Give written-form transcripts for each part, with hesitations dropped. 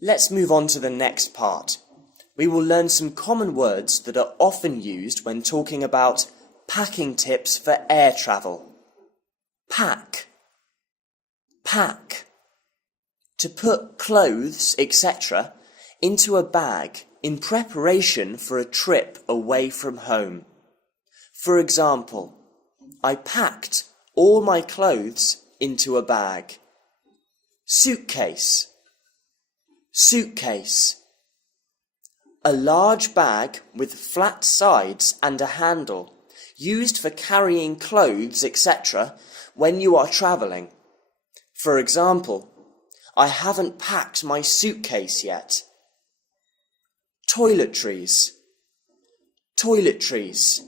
Let's move on to the next part. We will learn some common words that are often used when talking about packing tips for air travel. Pack. Pack. To put clothes, etc., into a bag in preparation for a trip away from home. For example, I packed all my clothes into a bag. Suitcase. Suitcase. A large bag with flat sides and a handle, used for carrying clothes, etc., when you are travelling. For example, I haven't packed my suitcase yet. Toiletries. Toiletries.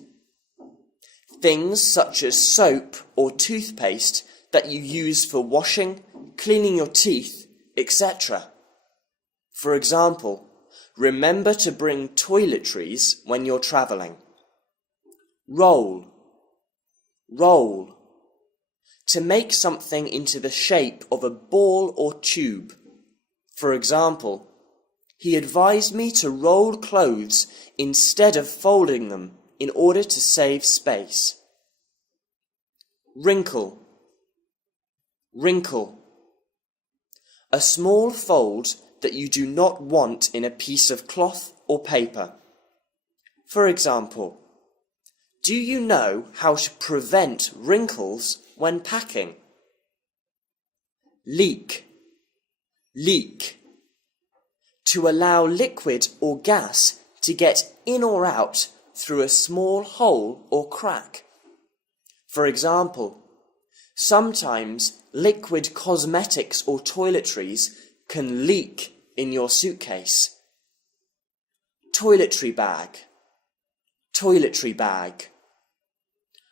Things such as soap or toothpaste that you use for washing, cleaning your teeth, etc. For example, remember to bring toiletries when you're travelling. Roll. Roll. To make something into the shape of a ball or tube. For example, he advised me to roll clothes instead of folding them in order to save space. Wrinkle. Wrinkle. A small fold that you do not want in a piece of cloth or paper. For example, do you know how to prevent wrinkles when packing? Leak. Leak. To allow liquid or gas to get in or out through a small hole or crack. For example, sometimes liquid cosmetics or toiletries can leak in your suitcase. Toiletry bag. Toiletry bag.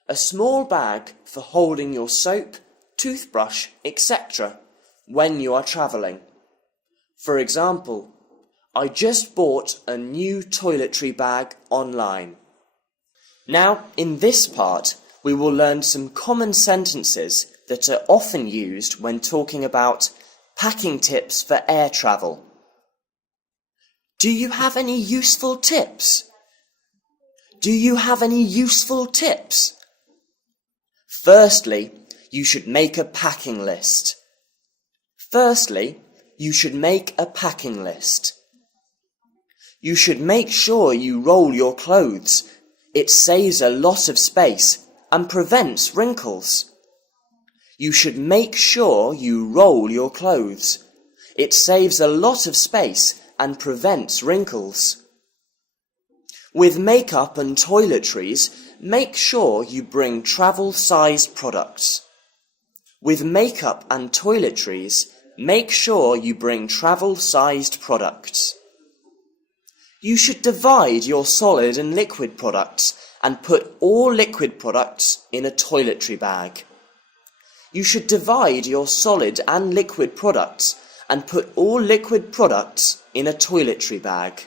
A small bag for holding your soap, toothbrush, etc. when you are travelling. For example, I just bought a new toiletry bag online. Now, in this part, we will learn some common sentences that are often used when talking about packing tips for air travel. Do you have any useful tips? Do you have any useful tips? Firstly, you should make a packing list. Firstly, you should make a packing list. You should make sure you roll your clothes. It saves a lot of space and prevents wrinkles. You should make sure you roll your clothes. It saves a lot of space and prevents wrinkles. With makeup and toiletries, make sure you bring travel-sized products. With makeup and toiletries, make sure you bring travel-sized products. You should divide your solid and liquid products and put all liquid products in a toiletry bag. You should divide your solid and liquid products and put all liquid products in a toiletry bag.